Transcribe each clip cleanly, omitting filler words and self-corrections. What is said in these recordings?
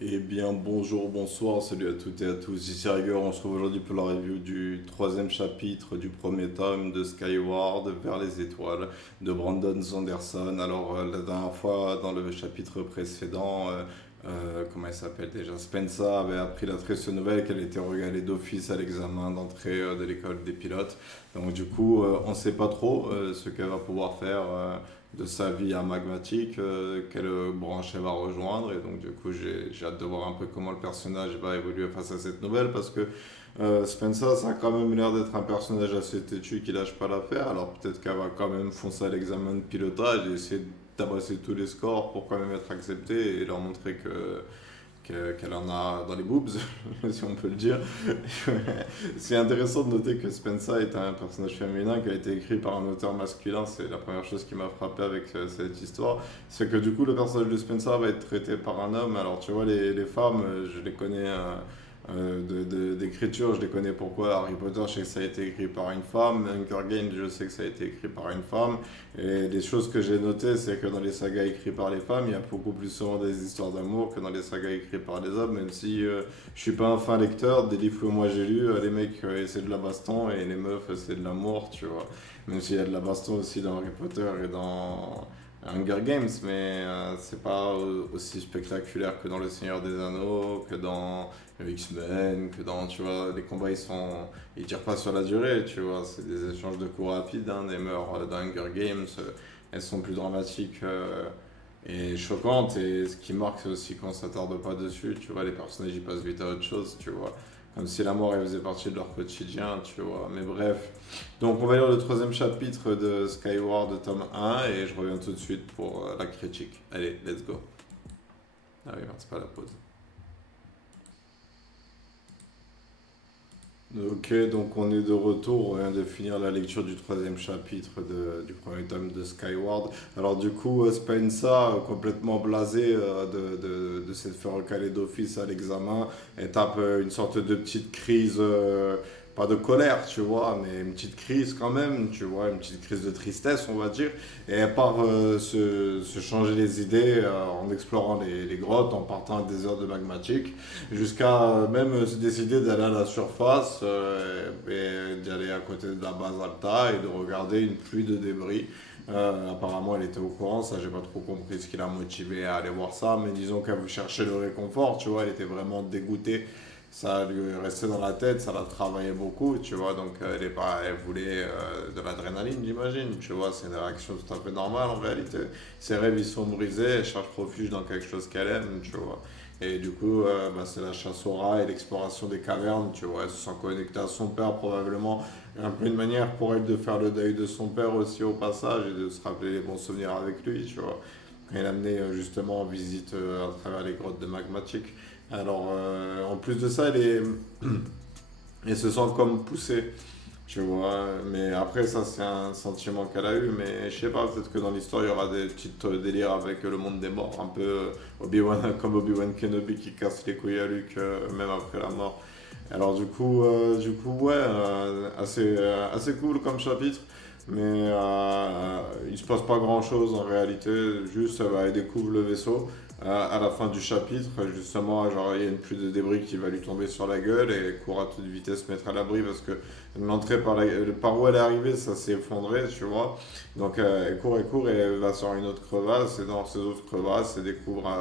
Eh bien, bonjour, bonsoir, salut à toutes et à tous. Ici Rigueur, on se retrouve aujourd'hui pour la review du troisième chapitre du premier tome de Skyward vers les étoiles de Brandon Sanderson. Alors, la dernière fois, dans le chapitre précédent, comment elle s'appelle déjà? Spencer avait appris la triste nouvelle qu'elle était regalée d'office à l'examen d'entrée de l'école des pilotes. Donc, du coup, on ne sait pas trop ce qu'elle va pouvoir faire. De sa vie à Magmatic, quelle branche elle va rejoindre. Et donc, du coup, j'ai hâte de voir un peu comment le personnage va évoluer face à cette nouvelle parce que Spencer, ça a quand même l'air d'être un personnage assez têtu qui lâche pas l'affaire. Alors, peut-être qu'elle va quand même foncer à l'examen de pilotage et essayer de tabasser tous les scores pour quand même être acceptée et leur montrer qu'elle en a dans les boobs, si on peut le dire. C'est intéressant de noter que Spencer est un personnage féminin qui a été écrit par un auteur masculin. C'est la première chose qui m'a frappé avec cette histoire. C'est que du coup, le personnage de Spencer va être traité par un homme. Alors, tu vois, les femmes, je les connais d'écriture, je les connais pourquoi. Harry Potter, je sais que ça a été écrit par une femme. Hunger Games, je sais que ça a été écrit par une femme. Et les choses que j'ai notées, c'est que dans les sagas écrites par les femmes, il y a beaucoup plus souvent des histoires d'amour que dans les sagas écrites par les hommes, même si je suis pas un fin lecteur des livres que moi j'ai lus, les mecs c'est de la baston et les meufs c'est de l'amour, tu vois. Même s'il y a de la baston aussi dans Harry Potter et dans Hunger Games, mais c'est pas aussi spectaculaire que dans Le Seigneur des Anneaux, que dans X-Men, que dans, tu vois, les combats ils tirent pas sur la durée, tu vois, c'est des échanges de coups rapides, hein, des meurtres dans Hunger Games, elles sont plus dramatiques et choquantes, et ce qui marque c'est aussi qu'on s'attarde pas dessus, tu vois, les personnages ils passent vite à autre chose, tu vois, comme si la mort elle faisait partie de leur quotidien, tu vois, mais bref. Donc on va lire le troisième chapitre de Skyward tome 1 et je reviens tout de suite pour la critique. Allez, let's go. Ah oui, merde, c'est pas la pause. Ok, donc on est de retour, on vient de finir la lecture du troisième chapitre du premier tome de Skyward. Alors du coup, Spencer, complètement blasé de s'être fait recaler d'office à l'examen, elle tape une sorte de petite crise, pas de colère, tu vois, mais une petite crise quand même, tu vois, une petite crise de tristesse, on va dire. Et elle part se changer les idées en explorant les grottes, en partant à des heures de magmatique jusqu'à même se décider d'aller à la surface et d'y aller à côté de la base Alta et de regarder une pluie de débris. Apparemment, elle était au courant, ça j'ai pas trop compris ce qui l'a motivé à aller voir ça, mais disons qu'elle veut chercher le réconfort, tu vois, elle était vraiment dégoûtée, ça lui restait dans la tête, ça la travaillait beaucoup, tu vois, donc elle voulait de l'adrénaline, j'imagine, tu vois, c'est une réaction tout à fait normale en réalité. Ses rêves ils sont brisés, elle cherche refuge dans quelque chose qu'elle aime, tu vois. Et du coup, bah, c'est la chasse au rat et l'exploration des cavernes, tu vois. Elle se sent connectée à son père, probablement. Un peu une manière pour elle de faire le deuil de son père aussi au passage et de se rappeler les bons souvenirs avec lui, tu vois. Quand il amenait justement en visite à travers les grottes de Magmatic. Alors, en plus de ça, elle se sent comme poussée. Tu vois, mais après, ça, c'est un sentiment qu'elle a eu. Mais je sais pas, peut-être que dans l'histoire, il y aura des petits délires avec le monde des morts, un peu Obi-Wan, comme Obi-Wan Kenobi qui casse les couilles à Luke, même après la mort. Alors, du coup ouais, assez cool comme chapitre. Mais il se passe pas grand chose en réalité. Juste, bah, elle découvre le vaisseau. À la fin du chapitre, justement, genre, il y a une pluie de débris qui va lui tomber sur la gueule et elle court à toute vitesse se mettre à l'abri parce que l'entrée par où elle est arrivée, ça s'est effondré, tu vois. Donc elle court et elle va sur une autre crevasse. Et dans ces autres crevasses, elle découvre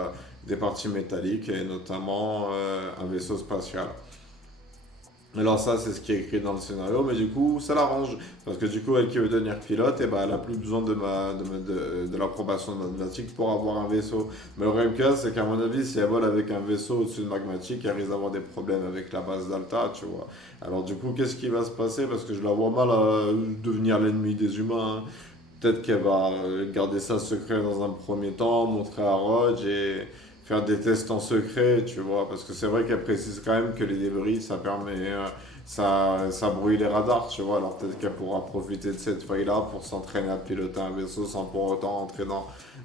des parties métalliques et notamment un vaisseau spatial. Alors ça, c'est ce qui est écrit dans le scénario, mais du coup, ça l'arrange. Parce que du coup, elle qui veut devenir pilote, et ben, elle a plus besoin de l'approbation de Magmatic pour avoir un vaisseau. Mais le problème qu'il y a, c'est qu'à mon avis, si elle vole avec un vaisseau au-dessus de Magmatic, elle risque d'avoir des problèmes avec la base d'Alta, tu vois. Alors du coup, qu'est-ce qui va se passer? Parce que je la vois mal devenir l'ennemi des humains, hein. Peut-être qu'elle va garder ça secret dans un premier temps, montrer à Roge et faire des tests en secret, tu vois. Parce que c'est vrai qu'elle précise quand même que les débris, ça permet, ça brouille les radars, tu vois. Alors peut-être qu'elle pourra profiter de cette faille-là pour s'entraîner à piloter un vaisseau sans pour autant entrer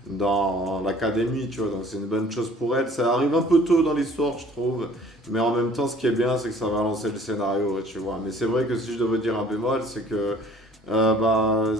dans l'académie, tu vois. Donc c'est une bonne chose pour elle. Ça arrive un peu tôt dans l'histoire, je trouve. Mais en même temps, ce qui est bien, c'est que ça va lancer le scénario, tu vois. Mais c'est vrai que si je devais dire un bémol, c'est que bah,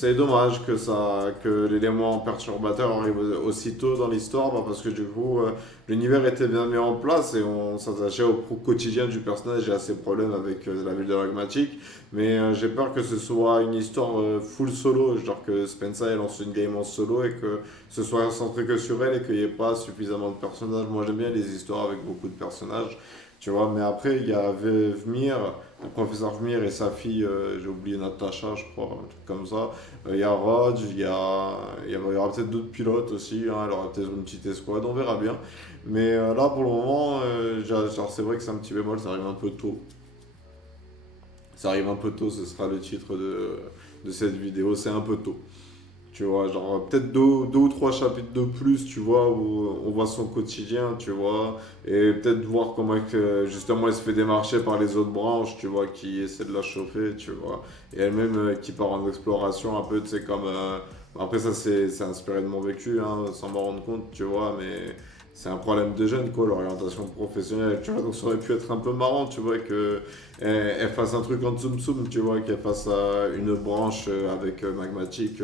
c'est dommage que l'élément perturbateur arrive aussitôt dans l'histoire, bah, parce que du coup, l'univers était bien mis en place et on s'attachait au quotidien du personnage et à ses problèmes avec la ville de Magmatic. Mais j'ai peur que ce soit une histoire full solo, genre que Spencer elle lance une game en solo et que ce soit centré que sur elle et qu'il n'y ait pas suffisamment de personnages. Moi j'aime bien les histoires avec beaucoup de personnages, tu vois. Mais après, il y a Vmir, le professeur Vmir et sa fille, j'ai oublié Natasha, je crois, un truc comme ça. Il y a Rog, il y aura peut-être d'autres pilotes aussi, hein, il y aura peut-être une petite escouade, on verra bien. Mais là, pour le moment, genre, c'est vrai que c'est un petit bémol, ça arrive un peu tôt. Ça arrive un peu tôt, ce sera le titre de cette vidéo, c'est un peu tôt. Tu vois, genre peut-être deux ou trois chapitres de plus, tu vois, où on voit son quotidien, tu vois, et peut-être voir comment justement elle se fait démarcher par les autres branches, tu vois, qui essaient de la chauffer, tu vois, et elle-même qui part en exploration un peu, tu sais, comme... après ça c'est inspiré de mon vécu, hein, sans m'en rendre compte, tu vois, mais c'est un problème de jeune, quoi, l'orientation professionnelle, tu vois, donc ça aurait pu être un peu marrant, tu vois, que elle fasse un truc en tsum tsum, tu vois, qu'elle fasse une branche avec Magmatic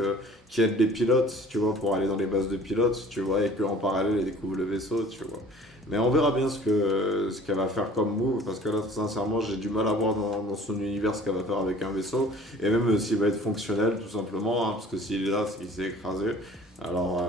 qui aide les pilotes, tu vois, pour aller dans les bases de pilotes, tu vois, et qu'en parallèle, elle découvre le vaisseau, tu vois. Mais on verra bien ce qu'elle va faire comme move, parce que là, sincèrement, j'ai du mal à voir dans son univers ce qu'elle va faire avec un vaisseau, et même s'il va être fonctionnel, tout simplement, hein, parce que s'il est là, c'est qu'il s'est écrasé. Alors,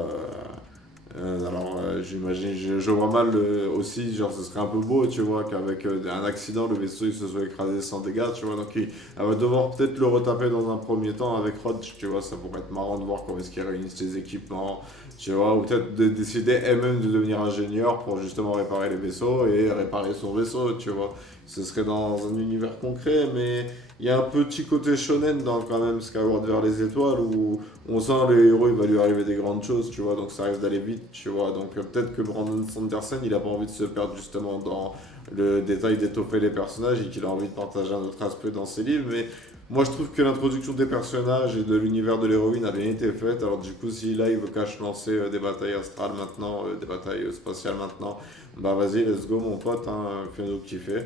j'imagine, je vois mal aussi, genre ce serait un peu beau, tu vois, qu'avec un accident, le vaisseau il se soit écrasé sans dégâts, tu vois. Donc elle va devoir peut-être le retaper dans un premier temps avec Rod, tu vois. Ça pourrait être marrant de voir comment est-ce qu'ils réunissent les équipements, tu vois. Ou peut-être de décider elle-même de devenir ingénieur pour justement réparer les vaisseaux et réparer son vaisseau, tu vois. Ce serait dans un univers concret, mais il y a un petit côté shonen dans quand même Skyward vers les étoiles où on sent le héros, il va lui arriver des grandes choses, tu vois, donc ça risque d'aller vite, tu vois. Donc peut-être que Brandon Sanderson, il a pas envie de se perdre justement dans le détail d'étoffer les personnages et qu'il a envie de partager un autre aspect dans ses livres, mais moi je trouve que l'introduction des personnages et de l'univers de l'héroïne a bien été faite, alors du coup si là il veut cache lancer des batailles astrales maintenant, des batailles spatiales maintenant, bah vas-y, let's go mon pote, hein, fais-nous kiffer.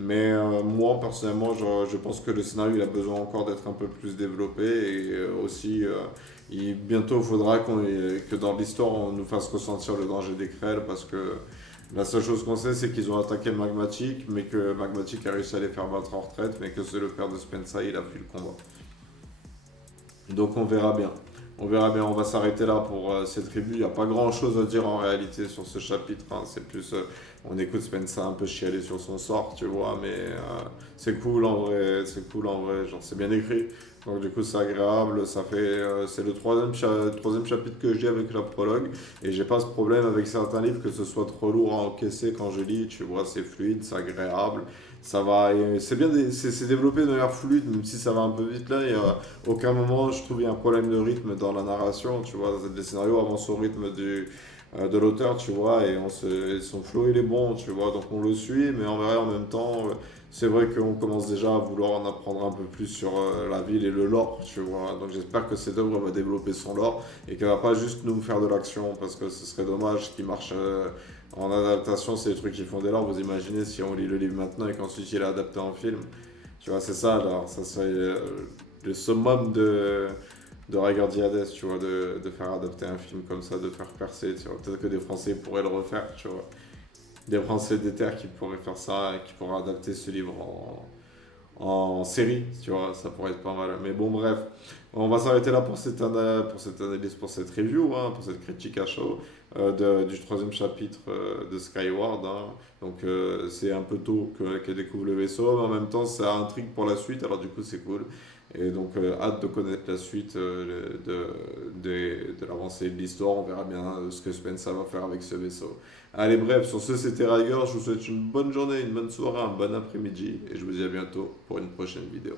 Mais moi, personnellement, je pense que le scénario il a besoin encore d'être un peu plus développé et aussi, bientôt, il faudra que dans l'histoire, on nous fasse ressentir le danger des Krell parce que la seule chose qu'on sait, c'est qu'ils ont attaqué Magmatic, mais que Magmatic a réussi à les faire battre en retraite, mais que c'est le père de Spencer, il a pris le combat. Donc on verra bien. On verra bien, on va s'arrêter là pour cette review. Il n'y a pas grand chose à dire en réalité sur ce chapitre, hein. C'est plus, on écoute Spencer un peu chialer sur son sort, tu vois, mais c'est cool en vrai, c'est cool en vrai, genre c'est bien écrit. Donc du coup c'est agréable, c'est le troisième chapitre que je lis avec la prologue. Et j'ai pas ce problème avec certains livres que ce soit trop lourd à encaisser quand je lis, tu vois, c'est fluide, c'est agréable. Ça va, et c'est bien, c'est développé de manière fluide, même si ça va un peu vite là. Il y a aucun moment, je trouve, il y a un problème de rythme dans la narration, tu vois. Les scénarios avancent au rythme de l'auteur, tu vois, et son flow, il est bon, tu vois. Donc on le suit, mais en vrai, en même temps, c'est vrai qu'on commence déjà à vouloir en apprendre un peu plus sur la ville et le lore, tu vois. Donc j'espère que cette œuvre va développer son lore et qu'elle va pas juste nous faire de l'action, parce que ce serait dommage qu'il marche en adaptation, c'est des trucs qui font des lore. Vous imaginez si on lit le livre maintenant et qu'ensuite il est adapté en film. Tu vois, c'est ça, alors, ça serait le summum de Rhaegar Diades, tu vois, de faire adapter un film comme ça, de faire percer, tu vois. Peut-être que des Français pourraient le refaire, tu vois. Des Français des terres qui pourraient faire ça et qui pourraient adapter ce livre en série, tu vois, ça pourrait être pas mal. Mais bon, bref, on va s'arrêter là pour cette analyse, pour cette review, hein, pour cette critique à chaud du troisième chapitre de Skyward, hein. Donc c'est un peu tôt qu'elle découvre le vaisseau, mais en même temps ça intrigue pour la suite, alors du coup c'est cool. Et donc hâte de connaître la suite de l'avancée de l'histoire, on verra bien ce que Spencer va faire avec ce vaisseau. Allez bref, sur ce c'était Riger, je vous souhaite une bonne journée, une bonne soirée, un bon après-midi, et je vous dis à bientôt pour une prochaine vidéo.